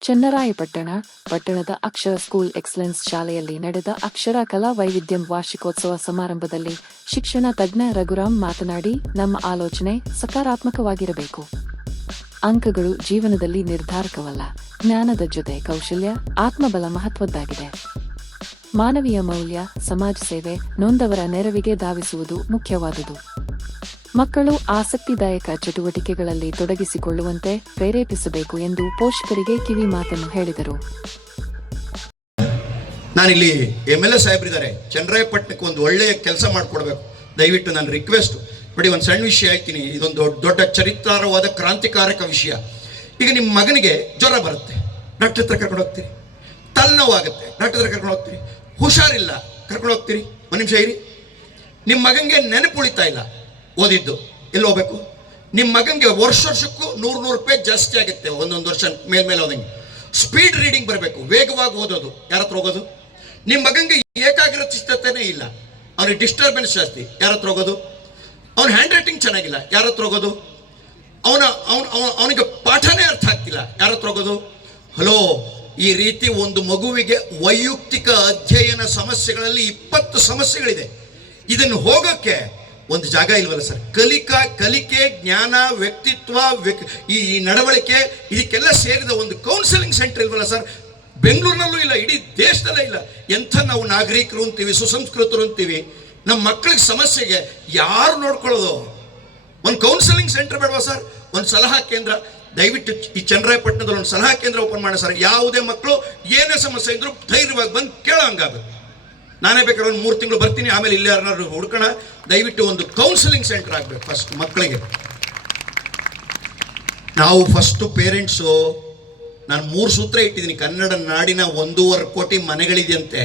ಚನ್ನರಾಯಪಟ್ಟಣ, ಪಟ್ಟಣದ ಅಕ್ಷರ school excellence ಶಾಲೆಯಲ್ಲಿ ನಡೆದ ಅಕ್ಷರ ಕಲಾ ವೈವಿಧ್ಯಂ ವಾರ್ಷಿಕೋತ್ಸವ ಸಮಾರಂಭದಲ್ಲಿ ಶಿಕ್ಷಣ ತಜ್ಞ ರಘುರಾಮ್ ಮಾತನಾಡಿ, ನಮ್ಮ ಆಲೋಚನೆ ಸಕಾರಾತ್ಮಕವಾಗಿರಬೇಕು. ಅಂಕಗಳು ಜೀವನದಲ್ಲಿ ನಿರ್ಧಾರಕವಲ್ಲ, ಜ್ಞಾನದ ಜೊತೆ ಕೌಶಲ್ಯ, ಆತ್ಮಬಲ ಮಹತ್ವದ್ದಾಗಿದೆ. ಮಾನವೀಯ ಮೌಲ್ಯ, ಸಮಾಜ ಸೇವೆ, ನೊಂದವರ ನೆರವಿಗೆ ಧಾವಿಸುವುದು ಮುಖ್ಯವಾದುದು. ಮಕ್ಕಳು ಆಸಕ್ತಿದಾಯಕ ಚಟುವಟಿಕೆಗಳಲ್ಲಿ ತೊಡಗಿಸಿಕೊಳ್ಳುವಂತೆ ಪ್ರೇರೇಪಿಸಬೇಕು ಎಂದು ಪೋಷಕರಿಗೆ ಕಿವಿ ಮಾತನ್ನು ಹೇಳಿದರು. ನಾನಿಲ್ಲಿ ಎಂ ಎಲ್ ಎ ಸಾಹೇಬ್ರಿದ್ದಾರೆ. ಚಂದ್ರಾಯಪಟ್ಟಣಕ್ಕೆ ಒಂದು ಒಳ್ಳೆಯ ಕೆಲಸ ಮಾಡಿಕೊಡ್ಬೇಕು. ದಯವಿಟ್ಟು ನನ್ನ ರಿಕ್ವೆಸ್ಟ್ ನೋಡಿ ಒಂದು ಸಣ್ಣ ವಿಷಯ ಹೇಳ್ತೀನಿ. ಇದೊಂದು ದೊಡ್ಡ ದೊಡ್ಡ ಚರಿತ್ರಾರವಾದ ಕ್ರಾಂತಿಕಾರಕ ವಿಷಯ. ಈಗ ನಿಮ್ಮ ಮಗನಿಗೆ ಜ್ವರ ಬರುತ್ತೆ. ಡಾಕ್ಟರ್ ಹತ್ರ ಕರ್ಕೊಂಡು ಹೋಗ್ತೀರಿ. ತಲೆನೋವಾಗುತ್ತೆ. ಡಾಕ್ಟರ್ ಹತ್ರ ಕರ್ಕೊಂಡು ಹೋಗ್ತೀರಿ. ಹುಷಾರಿಲ್ಲ. ಕರ್ಕೊಂಡು ಹೋಗ್ತೀರಿ. ಒಂದು ನಿಮಿಷ ಇರಿ. ನಿಮ್ಮ ಮಗನಿಗೆ ನೆನಪು ಉಳಿತಾ ಇಲ್ಲ. ಓದಿದ್ದು. ಎಲ್ಲಿ ಹೋಗ್ಬೇಕು? ನಿಮ್ಮ ಮಗನಿಗೆ ವರ್ಷ ವರ್ಷಕ್ಕೂ ನೂರು ನೂರು ರೂಪಾಯಿ ಜಾಸ್ತಿ ಆಗುತ್ತೆ, ಒಂದೊಂದು ವರ್ಷ ಮೇಲ್ಮೇಲೆ ಹೋದಂಗೆ ಸ್ಪೀಡ್ ರೀಡಿಂಗ್ ಬರಬೇಕು, ವೇಗವಾಗಿ ಓದೋದು. ಯಾರ ಹತ್ರ ಹೋಗೋದು? ನಿಮ್ಮ ಮಗನಿಗೆ ಏಕಾಗ್ರಚಿತತೆನೇ ಇಲ್ಲ. ಅವ್ರಿಗೆ ಡಿಸ್ಟರ್ಬೆನ್ಸ್ ಜಾಸ್ತಿ. ಯಾರ ಹತ್ರ ಹೋಗೋದು? ಅವ್ನ ಹ್ಯಾಂಡ್ ರೈಟಿಂಗ್ ಚೆನ್ನಾಗಿಲ್ಲ. ಯಾರ ಹತ್ರ ಹೋಗೋದು? ಅವನ ಅವನ, ಅವನಿಗೆ ಪಾಠನೇ ಅರ್ಥ ಆಗ್ತಿಲ್ಲ. ಯಾರ ಹತ್ರ ಹೋಗೋದು? ಹಲೋ, ಈ ರೀತಿ ಒಂದು ಮಗುವಿಗೆ ವೈಯಕ್ತಿಕ ಅಧ್ಯಯನ ಸಮಸ್ಯೆಗಳಲ್ಲಿ ಇಪ್ಪತ್ತು ಸಮಸ್ಯೆಗಳಿದೆ. ಇದನ್ನು ಹೋಗೋಕ್ಕೆ ಒಂದು ಜಾಗ ಇಲ್ವಲ್ಲ ಸರ್? ಕಲಿಕಾ, ಕಲಿಕೆ, ಜ್ಞಾನ, ವ್ಯಕ್ತಿತ್ವ ಈ ನಡವಳಿಕೆ, ಇದಕ್ಕೆಲ್ಲ ಸೇರಿದ ಒಂದು ಕೌನ್ಸಿಲಿಂಗ್ ಸೆಂಟರ್ ಇಲ್ವಲ್ಲ ಸರ್? ಬೆಂಗಳೂರಿನಲ್ಲೂ ಇಲ್ಲ, ಇಡೀ ದೇಶದಲ್ಲೇ ಇಲ್ಲ. ಎಂಥ ನಾವು ನಾಗರಿಕರು ಅಂತೀವಿ, ಸುಸಂಸ್ಕೃತರು ಅಂತೀವಿ. ನಮ್ಮ ಮಕ್ಕಳಿಗೆ ಸಮಸ್ಯೆಗೆ ಯಾರು ನೋಡ್ಕೊಳ್ಳೋದು? ಒಂದು ಕೌನ್ಸಿಲಿಂಗ್ ಸೆಂಟರ್ ಬೇಡವಾ ಸರ್? ಒಂದು ಸಲಹಾ ಕೇಂದ್ರ. ದಯವಿಟ್ಟು ಈ ಚನ್ನರಾಯಪಟ್ಟಣದಲ್ಲಿ ಒಂದು ಸಲಹಾ ಕೇಂದ್ರ ಓಪನ್ ಮಾಡಿ ಸರ್. ಯಾವುದೇ ಮಕ್ಕಳು ಏನೇ ಸಮಸ್ಯೆ ಇದ್ರೂ ಧೈರ್ಯವಾಗಿ ಬಂದು ಕೇಳೋ ಹಂಗಾಗುತ್ತೆ. ನಾನೇ ಬೇಕಾದ್ರೆ ಒಂದು ಮೂರು ತಿಂಗಳು ಬರ್ತೀನಿ, ಆಮೇಲೆ ಇಲ್ಲಿ ಯಾರನ್ನಾರು ಹುಡ್ಕೋಣ. ದಯವಿಟ್ಟು ಒಂದು ಕೌನ್ಸಿಲಿಂಗ್ ಸೆಂಟರ್ ಆಗಬೇಕು ಫಸ್ಟ್ ಮಕ್ಕಳಿಗೆ. ನಾವು ಫಸ್ಟು ಪೇರೆಂಟ್ಸು ನಾನು ಮೂರು ಸೂತ್ರ ಇಟ್ಟಿದ್ದೀನಿ. ಕನ್ನಡ ನಾಡಿನ ಒಂದೂವರೆ ಕೋಟಿ ಮನೆಗಳಿದೆಯಂತೆ.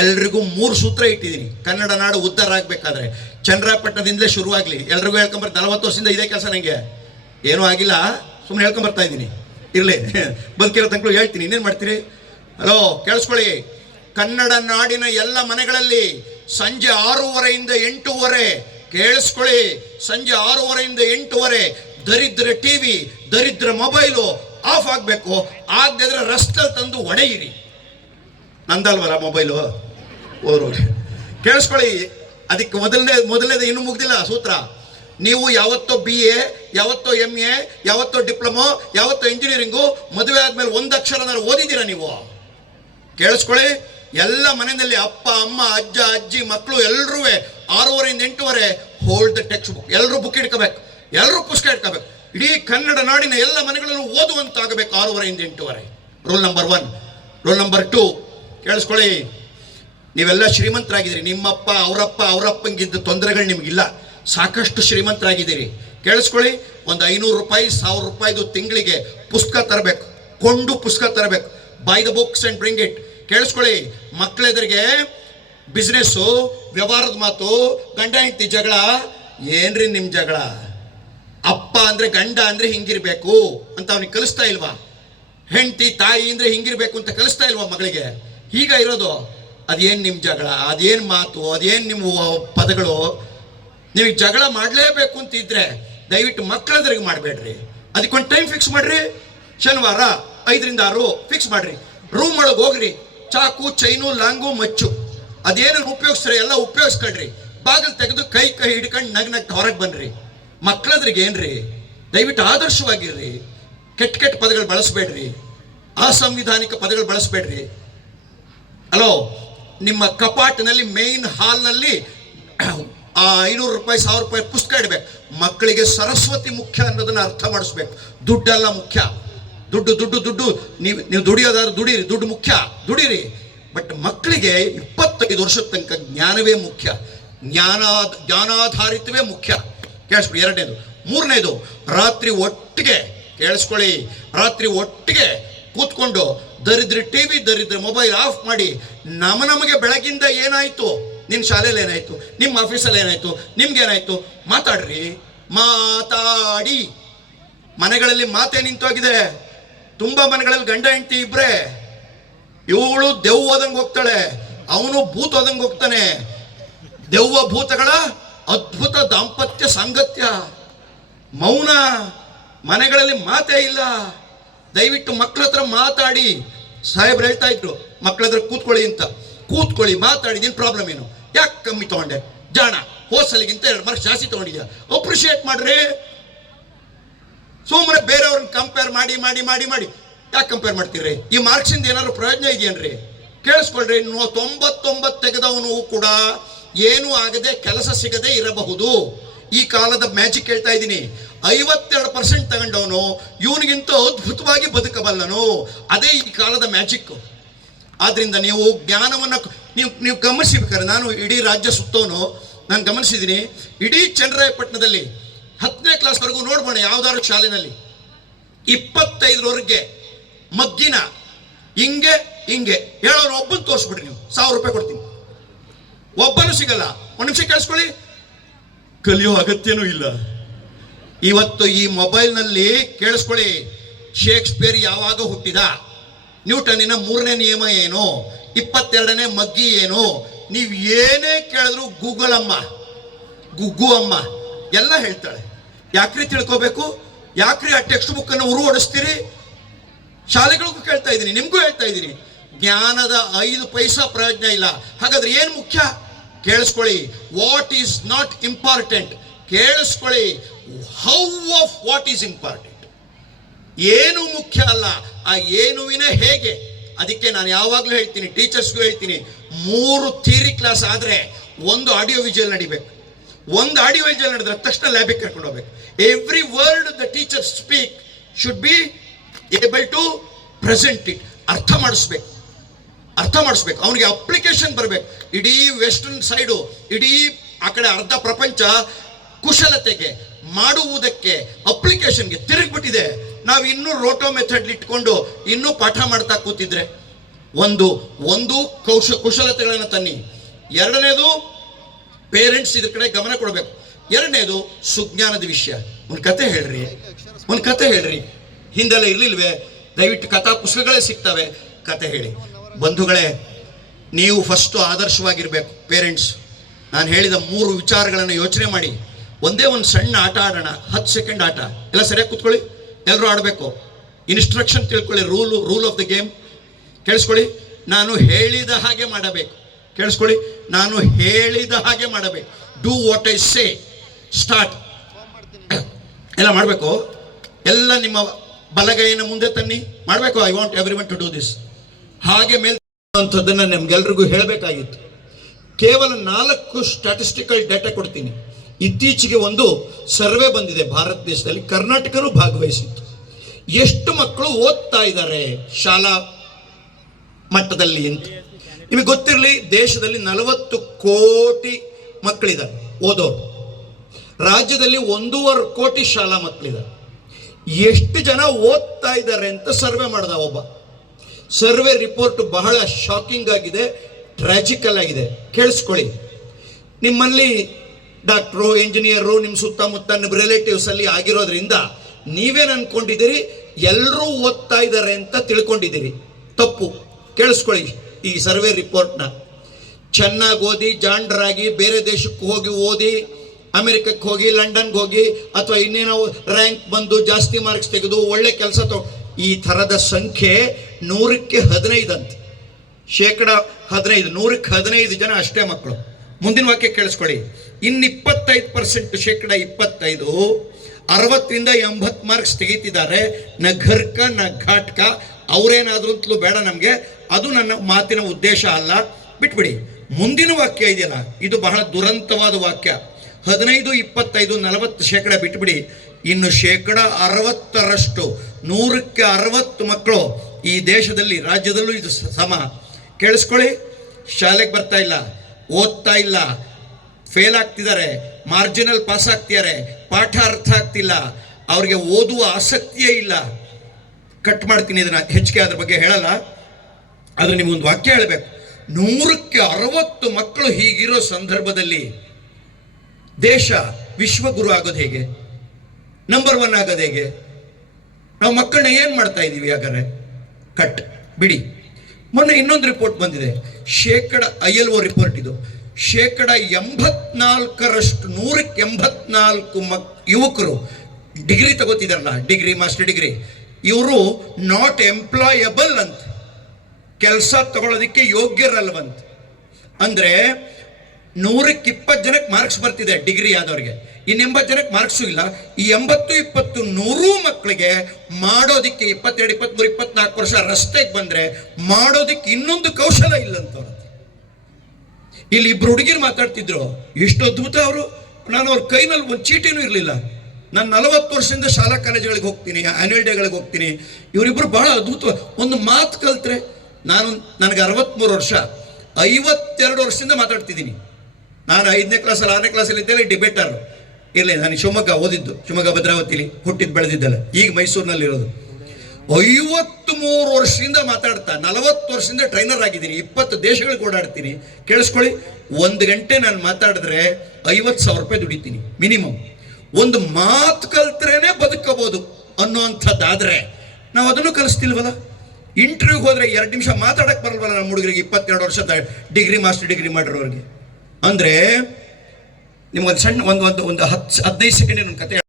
ಎಲ್ರಿಗೂ ಮೂರು ಸೂತ್ರ ಇಟ್ಟಿದ್ದೀನಿ. ಕನ್ನಡ ನಾಡು ಉದ್ಧಾರ ಆಗಬೇಕಾದ್ರೆ ಚಂದ್ರಪಟ್ಟಣದಿಂದಲೇ ಶುರುವಾಗಲಿ ಎಲ್ರಿಗೂ ಹೇಳ್ಕೊಂಬರ್, ನಲವತ್ತು ವರ್ಷದಿಂದ ಇದೇ ಕೆಲಸ ನನಗೆ ಏನೂ ಆಗಿಲ್ಲ ಸುಮ್ಮನೆ ಹೇಳ್ಕೊಂಬರ್ತಾ ಇದ್ದೀನಿ. ಇರಲಿ. ಬದುಕಿರೋ ತನಕ ಹೇಳ್ತೀನಿ. ಇನ್ನೇನು ಮಾಡ್ತೀರಿ? ಹಲೋ ಕೇಳಿಸ್ಕೊಳ್ಳಿ. ಕನ್ನಡ ನಾಡಿನ ಎಲ್ಲ ಮನೆಗಳಲ್ಲಿ ಸಂಜೆ ಆರೂವರೆಯಿಂದ ಎಂಟೂವರೆ ಕೇಳಿಸ್ಕೊಳ್ಳಿ. ಸಂಜೆ ಆರೂವರೆಯಿಂದ ಎಂಟೂವರೆ ದರಿದ್ರ ಟಿವಿ ದರಿದ್ರ ಮೊಬೈಲು ಆಫ್ ಆಗಬೇಕು. ಆಗದಿದ್ರೆ ರಸ್ತೆ ತಂದು ಒಡೆಯಿರಿ ನಂದಲ್ವರ ಮೊಬೈಲು? ಓರು ಕೇಳಿಸ್ಕೊಳ್ಳಿ. ಅದಕ್ಕೆ ಮೊದಲನೇ, ಮೊದಲನೇದು ಇನ್ನೂ ಮುಗ್ದಿಲ್ಲ ಸೂತ್ರ. ನೀವು ಯಾವತ್ತೋ ಬಿ ಎ ಯಾವತ್ತೋ ಎಂ ಎ ಯಾವತ್ತೋ ಡಿಪ್ಲೊಮೊ, ಯಾವತ್ತೋ ಇಂಜಿನಿಯರಿಂಗು ಮದುವೆ ಆದಮೇಲೆ ಒಂದು ಅಕ್ಷರನಾರು ಓದಿದ್ದೀರಾ ನೀವು? ಕೇಳಿಸ್ಕೊಳ್ಳಿ. ಎಲ್ಲ ಮನೆಯಲ್ಲಿ ಅಪ್ಪ, ಅಮ್ಮ, ಅಜ್ಜ, ಅಜ್ಜಿ, ಮಕ್ಕಳು ಎಲ್ಲರೂ ಆರೂವರೆಯಿಂದ ಎಂಟೂವರೆ ಹೋಲ್ಡ್ ದ ಟೆಕ್ಸ್ಟ್ ಬುಕ್ ಎಲ್ಲರೂ ಬುಕ್ ಇಟ್ಕೋಬೇಕು ಎಲ್ಲರೂ ಪುಸ್ತಕ ಇಟ್ಕೋಬೇಕು ಇಡೀ ಕನ್ನಡ ನಾಡಿನ ಎಲ್ಲ ಮನೆಗಳನ್ನು ಓದುವಂತಾಗಬೇಕು ಆರೂವರೆಯಿಂದ ಎಂಟೂವರೆ. Rule number one rule number two ಕೇಳಿಸ್ಕೊಳ್ಳಿ. ನೀವೆಲ್ಲ ಶ್ರೀಮಂತರಾಗಿದ್ದೀರಿ. ನಿಮ್ಮಪ್ಪ, ಅವರಪ್ಪ, ಅವರಪ್ಪಂಗಿದ್ದ ತೊಂದರೆಗಳು ನಿಮಗಿಲ್ಲ. ಸಾಕಷ್ಟು ಶ್ರೀಮಂತರಾಗಿದ್ದೀರಿ. ಕೇಳಿಸ್ಕೊಳ್ಳಿ. ಒಂದು ಐನೂರು ರೂಪಾಯಿ, ಸಾವಿರ ರೂಪಾಯಿದು ತಿಂಗಳಿಗೆ ಪುಸ್ತಕ ತರಬೇಕು. ಕೊಂಡು ಪುಸ್ತಕ ತರಬೇಕು. Buy the books and bring it ಕೇಳಿಸ್ಕೊಳ್ಳಿ. ಮಕ್ಕಳೆದುರಿಗೆ ಬಿಸ್ನೆಸ್ಸು ವ್ಯವಹಾರದ ಮಾತು, ಗಂಡ ಹೆಂಡತಿ ಜಗಳ, ಏನ್ರಿ ನಿಮ್ಮ ಜಗಳ? ಅಪ್ಪ ಅಂದ್ರೆ ಗಂಡ ಅಂದ್ರೆ ಹಿಂಗಿರಬೇಕು ಅಂತ ಅವ್ನಿಗೆ ಕಲಿಸ್ತಾ ಇಲ್ವಾ? ಹೆಂಡತಿ, ತಾಯಿ ಅಂದ್ರೆ ಹಿಂಗಿರಬೇಕು ಅಂತ ಕಲಿಸ್ತಾ ಇಲ್ವಾ ಮಗಳಿಗೆ? ಈಗ ಇರೋದು, ಅದೇನ್ ನಿಮ್ಮ ಜಗಳ? ಅದೇನ್ ಮಾತು? ಅದೇನ್ ನಿಮ್ಮ ಪದಗಳು? ನೀವು ಜಗಳ ಮಾಡಲೇಬೇಕು ಅಂತಿದ್ರೆ ದಯವಿಟ್ಟು ಮಕ್ಕಳದ್ರಿಗೆ ಮಾಡಬೇಡ್ರಿ. ಅದಕ್ಕೊಂದು ಟೈಮ್ ಫಿಕ್ಸ್ ಮಾಡ್ರಿ. ಶನಿವಾರ ಐದರಿಂದ ಆರು ಫಿಕ್ಸ್ ಮಾಡ್ರಿ. ರೂಮ್ ಒಳಗೆ ಹೋಗ್ರಿ. ಚಾಕು, ಚೈನು, ಲಾಂಗು, ಮಚ್ಚು. ಅದೇನು ಉಪಯೋಗಿಸ್ರಿ ಎಲ್ಲ ಉಪಯೋಗಿಸ್ಕೊಳ್ರಿ. ಬಾಗಿಲು ತೆಗೆದು ಕೈ ಕೈ ಹಿಡ್ಕೊಂಡು ನಗ್ ನಗ್ ಹೊರಗೆ ಬನ್ರಿ. ಮಕ್ಕಳದ್ರಿಗೆ ಏನ್ರಿ? ದಯವಿಟ್ಟು ಆದರ್ಶವಾಗಿರ್ರಿ. ಕೆಟ್ಟ ಕೆಟ್ಟ ಪದಗಳು ಬಳಸಬೇಡ್ರಿ. ಅಸಂವಿಧಾನಿಕ ಪದಗಳು ಬಳಸಬೇಡ್ರಿ. ಹಲೋ ನಿಮ್ಮ ಕಪಾಟಿನಲ್ಲಿ ಮೇನ್ ಹಾಲ್ನಲ್ಲಿ ಆ, ಐನೂರು ರೂಪಾಯಿ, ಸಾವಿರ ರೂಪಾಯಿ ಪುಸ್ತಕ ಇಡಬೇಕು. ಮಕ್ಕಳಿಗೆ ಸರಸ್ವತಿ ಮುಖ್ಯ ಅನ್ನೋದನ್ನ ಅರ್ಥ ಮಾಡಿಸ್ಬೇಕು. ದುಡ್ಡೆಲ್ಲ ಮುಖ್ಯ. ದುಡ್ಡು ದುಡ್ಡು ದುಡ್ಡು. ನೀವು ನೀವು ದುಡಿಯೋದಾದ್ರೆ ದುಡೀರಿ, ದುಡ್ಡು ಮುಖ್ಯ, ದುಡೀರಿ. ಬಟ್ ಮಕ್ಕಳಿಗೆ ಇಪ್ಪತ್ತೈದು ವರ್ಷದ ತನಕ ಜ್ಞಾನವೇ ಮುಖ್ಯ. ಜ್ಞಾನ ಜ್ಞಾನಾಧಾರಿತವೇ ಮುಖ್ಯ. ಕೇಳಿಸ್ಬಿಡಿ, ಎರಡನೇದು. ಮೂರನೇದು, ರಾತ್ರಿ ಒಟ್ಟಿಗೆ, ಕೇಳಿಸ್ಕೊಳ್ಳಿ, ರಾತ್ರಿ ಒಟ್ಟಿಗೆ ಕೂತ್ಕೊಂಡು ದರಿದ್ರೆ ಟಿ ವಿ ದರಿದ್ರೆ ಮೊಬೈಲ್ ಆಫ್ ಮಾಡಿ ನಮ ನಮಗೆ ಬೆಳಗಿಂದ ಏನಾಯಿತು? ನಿನ್ನ ಶಾಲೆಯಲ್ಲಿ ಏನಾಯಿತು? ನಿಮ್ಮ ಆಫೀಸಲ್ಲಿ ಏನಾಯಿತು? ನಿಮ್ಗೇನಾಯಿತು ಮಾತಾಡ್ರಿ, ಮಾತಾಡಿ. ಮನೆಗಳಲ್ಲಿ ಮಾತೇ ನಿಂತೋಗಿದೆ. ತುಂಬಾ ಮನೆಗಳಲ್ಲಿ ಗಂಡ ಹೆಂಡತಿ ಇಬ್ರೆ, ಇವಳು ದೆವ್ವ ಓದಂಗೆ ಹೋಗ್ತಾಳೆ, ಅವನು ಭೂತ ಓದಂಗೆ ಹೋಗ್ತಾನೆ. ದೆವ್ವ ಭೂತಗಳ ಅದ್ಭುತ ದಾಂಪತ್ಯ ಸಾಂಗತ್ಯ. ಮೌನ, ಮನೆಗಳಲ್ಲಿ ಮಾತೇ ಇಲ್ಲ. ದಯವಿಟ್ಟು ಮಕ್ಕಳ ಹತ್ರ ಮಾತಾಡಿ. ಸಾಹೇಬ್ರು ಹೇಳ್ತಾ ಇದ್ರು ಮಕ್ಕಳ ಹತ್ರ ಕೂತ್ಕೊಳ್ಳಿ ಅಂತ. ಕೂತ್ಕೊಳ್ಳಿ, ಮಾತಾಡಿ, ನಿನ್ ಪ್ರಾಬ್ಲಮ್ ಏನು? ಯಾಕೆ ಕಮ್ಮಿ ತಗೊಂಡೆ? ಜಾಣ, ಹೋಸಲಿಗಿಂತ ಎರಡು ಮಾರ್ಕ್ಸ್ ಜಾಸ್ತಿ ತಗೊಂಡಿದ್ಯಾ? ಅಪ್ರಿಷಿಯೇಟ್ ಮಾಡ್ರಿ ಸುಮ್ಮನೆ ಬೇರೆಯವ್ರನ್ನ ಕಂಪೇರ್ ಮಾಡಿ ಮಾಡಿ ಮಾಡಿ ಮಾಡಿ. ಯಾಕೆ ಕಂಪೇರ್ ಮಾಡ್ತೀರಿ ಈ ಮಾರ್ಕ್ಸಿಂದ ಏನಾದ್ರು ಪ್ರಯೋಜನ ಇದೆಯೇನ್ರಿ ಕೇಳಿಸ್ಕೊಳ್ರಿ ತೊಂಬತ್ತೊಂಬತ್ತು ತೆಗೆದವನು ಕೂಡ ಏನೂ ಆಗದೆ ಕೆಲಸ ಸಿಗದೆ ಇರಬಹುದು. ಈ ಕಾಲದ ಮ್ಯಾಜಿಕ್ ಹೇಳ್ತಾ ಇದ್ದೀನಿ. ಐವತ್ತೆರಡು ಪರ್ಸೆಂಟ್ ತಗೊಂಡವನು, ಇವನಿಗಿಂತ ಅದ್ಭುತವಾಗಿ ಬದುಕಬಲ್ಲನು. ಅದೇ ಈ ಕಾಲದ ಮ್ಯಾಜಿಕ್. ಆದ್ರಿಂದ ನೀವು ಜ್ಞಾನವನ್ನು ನೀವು ನೀವು ಗಮನಿಸಬೇಕಾದ್ರೆ ನಾನು ಇಡೀ ರಾಜ್ಯ ಸುತ್ತೋನು, ನಾನು ಗಮನಿಸಿದ್ದೀನಿ, ಇಡೀ ಚನ್ನರಾಯಪಟ್ಟಣದಲ್ಲಿ ಹತ್ತನೇ ಕ್ಲಾಸ್ವರೆಗೂ ನೋಡ್ಬೋಣ ಯಾವ್ದಾದ್ರು ಶಾಲೆನಲ್ಲಿ. ಇಪ್ಪತ್ತೈದರವರೆಗೆ ಮಗ್ಗಿನ ಹಿಂಗೆ ಹಿಂಗೆ. ಹೇಳೋರು ಒಬ್ಬನ ತೋರಿಸ್ಬಿಡ್ರಿ ನೀವು. ಸಾವಿರ ರೂಪಾಯಿ ಕೊಡ್ತೀನಿ. ಒಬ್ಬನು ಸಿಗಲ್ಲ. ಒಂದು ನಿಮಿಷ ಕೇಳಿಸ್ಕೊಳ್ಳಿ. ಕಲಿಯೋ ಅಗತ್ಯನೂ ಇಲ್ಲ. ಇವತ್ತು ಈ ಮೊಬೈಲ್ನಲ್ಲಿ ಕೇಳಿಸ್ಕೊಳ್ಳಿ. ಶೇಕ್ಸ್ಪಿಯರ್ ಯಾವಾಗ ಹುಟ್ಟಿದ? ನ್ಯೂಟನಿನ ಮೂರನೇ ನಿಯಮ ಏನು? ಇಪ್ಪತ್ತೆರಡನೇ ಮಗ್ಗಿ ಏನು? ನೀವು ಏನೇ ಕೇಳಿದ್ರು ಗೂಗಲ್ ಅಮ್ಮ. ಗುಗ್ಗು ಅಮ್ಮ. ಎಲ್ಲ ಹೇಳ್ತಾಳೆ. ಯಾಕ್ರಿ ತಿಳ್ಕೋಬೇಕು? ಯಾಕ್ರಿ ಆ ಟೆಕ್ಸ್ಟ್ ಬುಕ್ ಅನ್ನು ಉರು ಓಡಿಸ್ತೀರಿ? ಶಾಲೆಗಳಿಗೂ ಕೇಳ್ತಾ ಇದ್ದೀನಿ, ನಿಮಗೂ ಹೇಳ್ತಾ ಇದ್ದೀನಿ. ಜ್ಞಾನದ ಐದು ಪೈಸಾ ಪ್ರಯೋಜನ ಇಲ್ಲ. ಹಾಗಾದ್ರೆ ಏನು ಮುಖ್ಯ? ಕೇಳಿಸ್ಕೊಳ್ಳಿ. ವಾಟ್ ಈಸ್ ನಾಟ್ ಇಂಪಾರ್ಟೆಂಟ್ ಕೇಳಿಸ್ಕೊಳ್ಳಿ. How of what is important ಏನು ಮುಖ್ಯ ಅಲ್ಲ, ಆ ಏನುವಿನ ಹೇಗೆ? ಅದಕ್ಕೆ ನಾನು ಯಾವಾಗಲೂ ಹೇಳ್ತೀನಿ ಟೀಚರ್ಸ್ಗೂ ಹೇಳ್ತೀನಿ, ಮೂರು ಥಿಯರಿ ಕ್ಲಾಸ್ ಆದರೆ ಒಂದು ಆಡಿಯೋ ವಿಜುವಲ್ ನಡಿಬೇಕು. ಒಂದು ಆಡಿಯೋ ಇಂಜಲ್ ನಡೆದ್ರೆ ತಕ್ಷಣ ಲ್ಯಾಬಿಗೆ ಕರ್ಕೊಂಡು ಹೋಗ್ಬೇಕು. Every word the teacher speak should be able to present it ಅರ್ಥ ಮಾಡಿಸ್ಬೇಕು. ಅರ್ಥ ಮಾಡಿಸ್ಬೇಕು. ಅವನಿಗೆ ಅಪ್ಲಿಕೇಶನ್ ಬರಬೇಕು. ಇಡೀ ವೆಸ್ಟರ್ನ್ ಸೈಡು ಇಡೀ ಆ ಕಡೆ ಅರ್ಧ ಪ್ರಪಂಚ ಕುಶಲತೆಗೆ, ಮಾಡುವುದಕ್ಕೆ ಅಪ್ಲಿಕೇಶನ್ಗೆ ತಿರುಗ್ಬಿಟ್ಟಿದೆ. ನಾವು ಇನ್ನೂ ರೋಟೋ ಮೆಥಡ್ ಇಟ್ಕೊಂಡು ಇನ್ನೂ ಪಾಠ ಮಾಡ್ತಾ ಕೂತಿದ್ರೆ, ಒಂದು ಒಂದು ಕೌಶ, ಕುಶಲತೆಗಳನ್ನು ತನ್ನಿ. ಎರಡನೇದು ಪೇರೆಂಟ್ಸ್ ಇದ್ರ ಕಡೆ ಗಮನ ಕೊಡಬೇಕು. ಎರಡನೇದು ಸುಜ್ಞಾನದ ವಿಷಯ. ಒಂದು ಕತೆ ಹೇಳ್ರಿ. ಒಂದು ಕತೆ ಹೇಳ್ರಿ. ಹಿಂದೆಲ್ಲ ಇರ್ಲಿಲ್ವೇ? ದಯವಿಟ್ಟು ಕಥಾ ಪುಸ್ತಕಗಳೇ ಸಿಗ್ತವೆ. ಕತೆ ಹೇಳಿ. ಬಂಧುಗಳೇ, ನೀವು ಫಸ್ಟು ಆದರ್ಶವಾಗಿರ್ಬೇಕು ಪೇರೆಂಟ್ಸ್ ನಾನು ಹೇಳಿದ ಮೂರು ವಿಚಾರಗಳನ್ನು ಯೋಚನೆ ಮಾಡಿ. ಒಂದೇ ಒಂದು ಸಣ್ಣ ಆಟ ಆಡೋಣ. ಹತ್ತು ಸೆಕೆಂಡ್ ಆಟ. ಎಲ್ಲ ಸರಿಯಾಗಿ ಕೂತ್ಕೊಳ್ಳಿ. ಎಲ್ಲರೂ ಆಡಬೇಕು. ಇನ್ಸ್ಟ್ರಕ್ಷನ್ ತಿಳ್ಕೊಳ್ಳಿ. Rule rule of the game ಕೇಳಿಸ್ಕೊಳ್ಳಿ. ನಾನು ಹೇಳಿದ ಹಾಗೆ ಮಾಡಬೇಕು. ಕೇಳಿಸ್ಕೊಳ್ಳಿ. ನಾನು ಹೇಳಿದ ಹಾಗೆ ಮಾಡಬೇಕು. Do what I say start ಎಲ್ಲ ಮಾಡಬೇಕು? ಎಲ್ಲ ನಿಮ್ಮ ಬಲಗೈನ ಮುಂದೆ ತನ್ನಿ. ಮಾಡಬೇಕು? I want everyone to do this ಹಾಗೆ ಮೇಲೆ ಅಂಥದ್ದನ್ನು ನಿಮ್ಗೆಲ್ರಿಗೂ ಹೇಳಬೇಕಾಗಿತ್ತು. ಕೇವಲ ನಾಲ್ಕು ಸ್ಟ್ಯಾಟಿಸ್ಟಿಕಲ್ ಡೇಟಾ ಕೊಡ್ತೀನಿ. ಇತ್ತೀಚೆಗೆ ಒಂದು ಸರ್ವೆ ಬಂದಿದೆ. ಭಾರತ ದೇಶದಲ್ಲಿ ಕರ್ನಾಟಕನೂ ಭಾಗವಹಿಸಿತ್ತು. ಎಷ್ಟು ಮಕ್ಕಳು ಓದ್ತಾ ಇದ್ದಾರೆ ಶಾಲಾ ಮಟ್ಟದಲ್ಲಿ ಅಂತ. ನಿಮಗೆ ಗೊತ್ತಿರಲಿ, ದೇಶದಲ್ಲಿ ನಲವತ್ತು ಕೋಟಿ ಮಕ್ಕಳಿದ್ದಾರೆ. ಓದೋರು. ರಾಜ್ಯದಲ್ಲಿ ಒಂದೂವರೆ ಕೋಟಿ ಶಾಲಾ ಮಕ್ಕಳಿದ್ದಾರೆ. ಎಷ್ಟು ಜನ ಓದ್ತಾ ಇದ್ದಾರೆ ಅಂತ ಸರ್ವೆ ಮಾಡ್ದ ಒಬ್ಬ. ಸರ್ವೆ ರಿಪೋರ್ಟ್ ಬಹಳ ಶಾಕಿಂಗ್ ಆಗಿದೆ, ಟ್ರಾಜಿಕಲ್ ಆಗಿದೆ. ಕೇಳಿಸ್ಕೊಳ್ಳಿ. ನಿಮ್ಮಲ್ಲಿ ಡಾಕ್ಟ್ರು, ಇಂಜಿನಿಯರು ನಿಮ್ಮ ಸುತ್ತಮುತ್ತ ನಿಮ್ಮ ರಿಲೇಟಿವ್ಸ್ ಅಲ್ಲಿ ಆಗಿರೋದ್ರಿಂದ ನೀವೇನು ಅನ್ಕೊಂಡಿದ್ದೀರಿ? ಎಲ್ಲರೂ ಓದ್ತಾ ಇದ್ದಾರೆ ಅಂತ ತಿಳ್ಕೊಂಡಿದ್ದೀರಿ. ತಪ್ಪು. ಕೇಳಿಸ್ಕೊಳ್ಳಿ. ಈ ಸರ್ವೆ ರಿಪೋರ್ಟ್ನ. ಚೆನ್ನಾಗಿ ಓದಿ, ಜಾಂಡ್ರಾಗಿ ಬೇರೆ ದೇಶಕ್ಕೆ ಹೋಗಿ ಓದಿ, ಅಮೆರಿಕಕ್ಕೆ ಹೋಗಿ, ಲಂಡನ್ಗೆ ಹೋಗಿ, ಅಥವಾ ಇನ್ನೇನೋ ರ್ಯಾಂಕ್ ಬಂದು ಜಾಸ್ತಿ ಮಾರ್ಕ್ಸ್ ತೆಗೆದು ಒಳ್ಳೆ ಕೆಲಸ ತೊ ಈ ಥರದ ಸಂಖ್ಯೆ ನೂರಕ್ಕೆ ಅಂತ ಶೇಕಡ ಹದಿನೈದು, ನೂರಕ್ಕೆ ಹದಿನೈದು ಜನ ಅಷ್ಟೇ ಮಕ್ಕಳು. ಮುಂದಿನ ವಾಕ್ಯ ಕೇಳಿಸ್ಕೊಳ್ಳಿ. ಇನ್ನು ಇಪ್ಪತ್ತೈದು ಪರ್ಸೆಂಟ್ ಶೇಕಡ ಇಪ್ಪತ್ತೈದು, ಅರವತ್ತರಿಂದ ಎಂಬತ್ತು ಮಾರ್ಕ್ಸ್ ತೆಗೀತಿದ್ದಾರೆ. ನ ಘರ್ಕ, ನ ಘಾಟ್ಕ, ಅವರೇನಾದ್ರೂ ಬೇಡ ನಮಗೆ. ಅದು ನನ್ನ ಮಾತಿನ ಉದ್ದೇಶ ಅಲ್ಲ. ಬಿಟ್ಬಿಡಿ. ಮುಂದಿನ ವಾಕ್ಯ ಇದೆಯಲ್ಲ? ಇದು ಬಹಳ ದುರಂತವಾದ ವಾಕ್ಯ. ಹದಿನೈದು, ಇಪ್ಪತ್ತೈದು, ನಲವತ್ತು ಶೇಕಡ ಬಿಟ್ಬಿಡಿ. ಇನ್ನು ಶೇಕಡ ಅರವತ್ತರಷ್ಟು, ನೂರಕ್ಕೆ ಅರವತ್ತು ಮಕ್ಕಳು ಈ ದೇಶದಲ್ಲಿ, ರಾಜ್ಯದಲ್ಲೂ ಇದು ಸಮ. ಕೇಳಿಸ್ಕೊಳ್ಳಿ. ಶಾಲೆಗೆ ಬರ್ತಾ ಇಲ್ಲ. ಓದ್ತಾ ಇಲ್ಲ. ಫೇಲ್ ಆಗ್ತಿದ್ದಾರೆ. ಮಾರ್ಜಿನಲ್ ಪಾಸ್ ಆಗ್ತಿದ್ದಾರೆ. ಪಾಠ ಅರ್ಥ ಆಗ್ತಿಲ್ಲ. ಅವ್ರಿಗೆ ಓದುವ ಆಸಕ್ತಿಯೇ ಇಲ್ಲ. ಕಟ್ ಮಾಡ್ತೀನಿ ಇದನ್ನ. ಹೆಚ್ಚಿಗೆ ಅದ್ರ ಬಗ್ಗೆ ಹೇಳಲ್ಲ. ಆದ್ರೆ ನಿಮ್ಗೊಂದು ವಾಕ್ಯ ಹೇಳಬೇಕು. ನೂರಕ್ಕೆ ಅರವತ್ತು ಮಕ್ಕಳು ಹೀಗಿರೋ ಸಂದರ್ಭದಲ್ಲಿ ದೇಶ ವಿಶ್ವಗುರು ಆಗೋದು ಹೇಗೆ? ನಂಬರ್ ಒನ್ ಆಗೋದು ಹೇಗೆ? ನಾವು ಮಕ್ಕಳನ್ನ ಏನು ಮಾಡ್ತಾ ಇದ್ದೀವಿ ಹಾಗಾದ್ರೆ? ಕಟ್, ಬಿಡಿ. ಮೊನ್ನೆ ಇನ್ನೊಂದು ರಿಪೋರ್ಟ್ ಬಂದಿದೆ. ಶೇಕಡ ಐ ಎಲ್ ಓ ರಿಪೋರ್ಟ್ ಇದು. ಶೇಕಡ ಎಂಬತ್ನಾಲ್ಕರಷ್ಟು, ನೂರಕ್ಕೆ ಎಂಬತ್ನಾಲ್ಕು ಮಕ್, ಯುವಕರು ಡಿಗ್ರಿ ತಗೋತಿದಾರಲ್ಲ ಡಿಗ್ರಿ ಮಾಸ್ಟರ್ ಡಿಗ್ರಿ ಇವರು ನಾಟ್ ಎಂಪ್ಲಾಯಬಲ್ ಅಂತ. ಕೆಲಸ ತಗೊಳ್ಳೋದಕ್ಕೆ ಯೋಗ್ಯರಲ್ವಂತ. ಅಂದ್ರೆ ನೂರಕ್ಕೆ ಇಪ್ಪತ್ತು ಜನಕ್ಕೆ ಮಾರ್ಕ್ಸ್ ಬರ್ತಿದೆ ಡಿಗ್ರಿ ಆದವ್ರಿಗೆ. ಇನ್ನು ಎಂಬತ್ತು ಜನಕ್ಕೆ ಮಾರ್ಕ್ಸು ಇಲ್ಲ. ಈ ಎಂಬತ್ತು, ಇಪ್ಪತ್ತು, ನೂರು ಮಕ್ಕಳಿಗೆ ಮಾಡೋದಕ್ಕೆ ಇಪ್ಪತ್ತೆರಡು ಇಪ್ಪತ್ತ್ಮೂರು ಇಪ್ಪತ್ನಾಲ್ಕು ವರ್ಷ ರಸ್ತೆಗೆ ಬಂದ್ರೆ ಮಾಡೋದಕ್ಕೆ ಇನ್ನೊಂದು ಕೌಶಲ ಇಲ್ಲಂತವ್ರು. ಇಲ್ಲಿ ಇಬ್ರು ಹುಡುಗಿರು ಮಾತಾಡ್ತಿದ್ರು. ಎಷ್ಟು ಅದ್ಭುತ ಅವರು. ನಾನು ಅವ್ರ ಕೈನಲ್ಲಿ ಒಂದು ಚೀಟಿನೂ ಇರಲಿಲ್ಲ. ನಾನು ನಲವತ್ತು ವರ್ಷದಿಂದ ಶಾಲಾ ಕಾಲೇಜುಗಳಿಗೆ ಹೋಗ್ತೀನಿ ಆ್ಯನ್ಯುವಲ್ ಡೇಗಳಿಗೆ ಹೋಗ್ತೀನಿ. ಇವರಿಬ್ಬರು ಬಹಳ ಅದ್ಭುತ ಒಂದು ಮಾತು ಕಲ್ತ್ರೆ ನಾನು ನನಗೆ ಅರವತ್ತ್ಮೂರು ವರ್ಷ, ಐವತ್ತೆರಡು ವರ್ಷದಿಂದ ಮಾತಾಡ್ತಿದ್ದೀನಿ. ನಾನು ಐದನೇ ಕ್ಲಾಸಲ್ಲಿ ಆರನೇ ಕ್ಲಾಸಲ್ಲಿ ಇದ್ದೇನೆ ಡಿಬೇಟರ್ ಇರಲಿ, ನಾನು ಶಿವಮೊಗ್ಗ ಓದಿದ್ದು, ಶಿವಮೊಗ್ಗ ಭದ್ರಾವತಿಲಿ ಹುಟ್ಟಿದ್ದು ಬೆಳೆದಿದ್ದಲ್ಲ, ಈಗ ಮೈಸೂರಿನಲ್ಲಿರೋದು ಐವತ್ತು ಮೂರು ವರ್ಷದಿಂದ ಮಾತಾಡ್ತಾ, ನಲವತ್ತು ವರ್ಷದಿಂದ ಟ್ರೈನರ್ ಆಗಿದ್ದೀನಿ, ಇಪ್ಪತ್ತು ದೇಶಗಳಿಗೆ ಓಡಾಡ್ತೀನಿ. ಕೇಳಿಸ್ಕೊಳ್ಳಿ, ಒಂದು ಗಂಟೆ ನಾನು ಮಾತಾಡಿದ್ರೆ ಐವತ್ತು ಸಾವಿರ ರೂಪಾಯಿ ದುಡಿತೀನಿ, ಮಿನಿಮಮ್. ಒಂದು ಮಾತು ಕಲ್ತ್ರೇನೆ ಬದುಕಬಹುದು ಅನ್ನೋಂಥದ್ದಾದ್ರೆ ನಾವು ಅದನ್ನು ಕಲಿಸ್ತಿಲ್ವಲ್ಲ? ಇಂಟರ್ವ್ಯೂಗೆ ಹೋದ್ರೆ ಎರಡು ನಿಮಿಷ ಮಾತಾಡಕ್ಕೆ ಬರಲ್ವಲ್ಲ ನಮ್ಮ ಹುಡುಗರಿಗೆ ಇಪ್ಪತ್ತೆರಡು ವರ್ಷದ ಡಿಗ್ರಿ ಮಾಸ್ಟರ್ ಡಿಗ್ರಿ ಮಾಡಿರೋರಿಗೆ. ಅಂದ್ರೆ ನಿಮ್ಗೊಂದು ಸಣ್ಣ, ಒಂದು ಒಂದು ಒಂದು ಹತ್ತು ಹದಿನೈದು ಸೆಕೆಂಡ್ ಒಂದು ಕತೆ